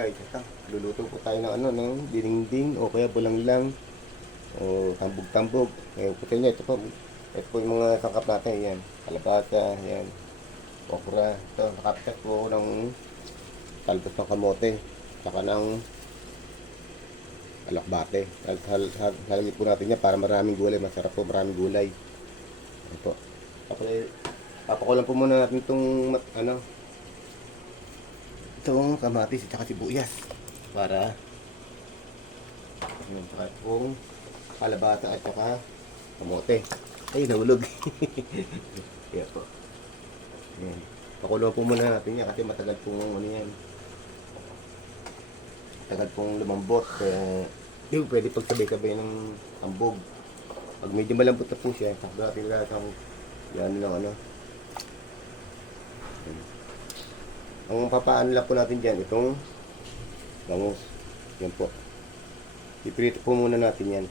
guys, ito. Luluto po tayo ng ng dinding o kaya bulanglang o tambog-tambog. Ngayon po niya, ito po. Ito po yung mga sangkap natin. Yan. Kalabasa, yan. Okra. Ito, nakapitas po ng talbos ng kamote. Saka ng alakbate. Halagay po natin yan para maraming gulay. Masarap po, maraming gulay. Ito po. Papakulan po muna natin itong itong kamatis at saka sibuyas para saka itong kalabasa at saka kamote. Ay, nahulog. Kaya po. Ayan. Pakulo po muna natin yan kasi matagal pong yan. Matagal pong lumambot. Kaya yung pwede pagsabay-sabay ng tambog. Pag medyo malambot na po siya, sakto natin lahat ang yan lang Ang papaano lang po natin dyan, itong bangus. Yan po. Iprito po muna natin yan.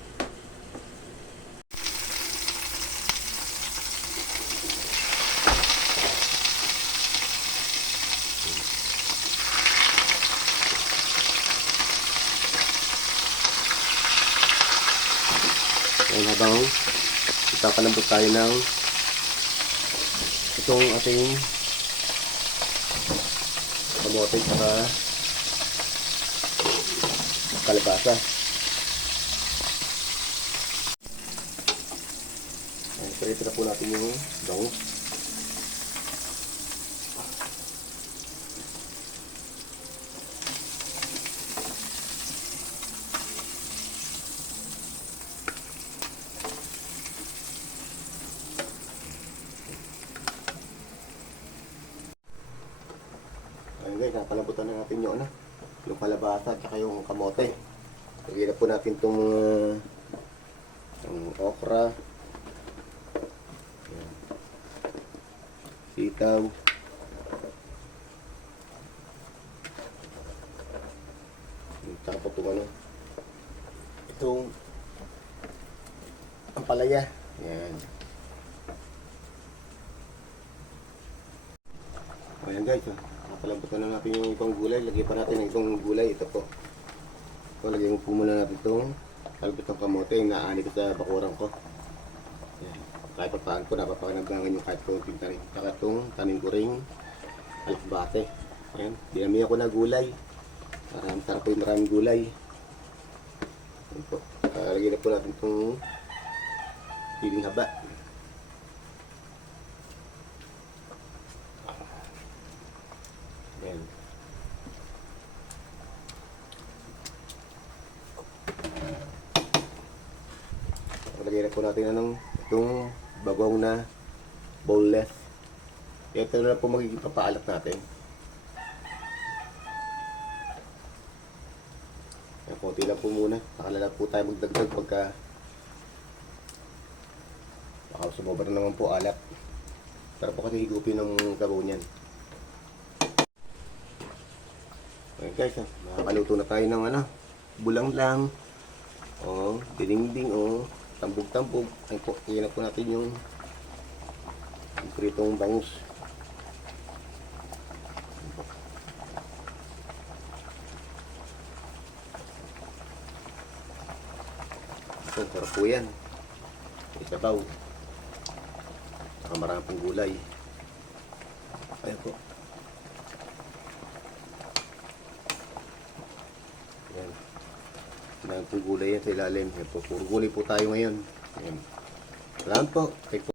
Yan habang ipapalambot tayo ng itong ating kamote saka kalabasa. Prito na po natin yung bangus. Ayun guys, napalambutan na natin yung kalabasa at saka yung kamote. Lagyan na po natin itong okra, sitaw, saka po itong ampalaya. Yan. Ayan guys, palambutan na natin yung itong gulay. Lagyan pa natin ng itong gulay. Ito po. So, lagyan po muna natin itong talbos ng kamote yung naani ko sa bakurang ko. Yan. Kahit pa paan ko, napapakanagdangan yung kahit konting tanim. Saka itong tanim ko ring alakbate. Ayan. Dinamihan ko na gulay. Para masarap po yung maraming gulay. Ayan po. Lagyan na po natin itong piling haba. Ayan. Lagyan na po natin itong bagong na boneless. Ito na po magiging papaalat natin. Ayan, konti lang po muna. Nakalala po tayo magdagdag pagka baka sumobra naman po alat. Pero po kasi higupin ng gabaw niyan. Okay guys, nakakaluto na tayo ng bulanglang o dinding o tambog-tambog. Ay po, iyan na po natin yung pritong bangus. So, sarap po yan. Isabaw. Saka marami pong gulay. Ayan po. Ayan. Marami pong gulay yan sa ilalim. Ayan po. Puro gulay po tayo ngayon. Ayan. Salamat po.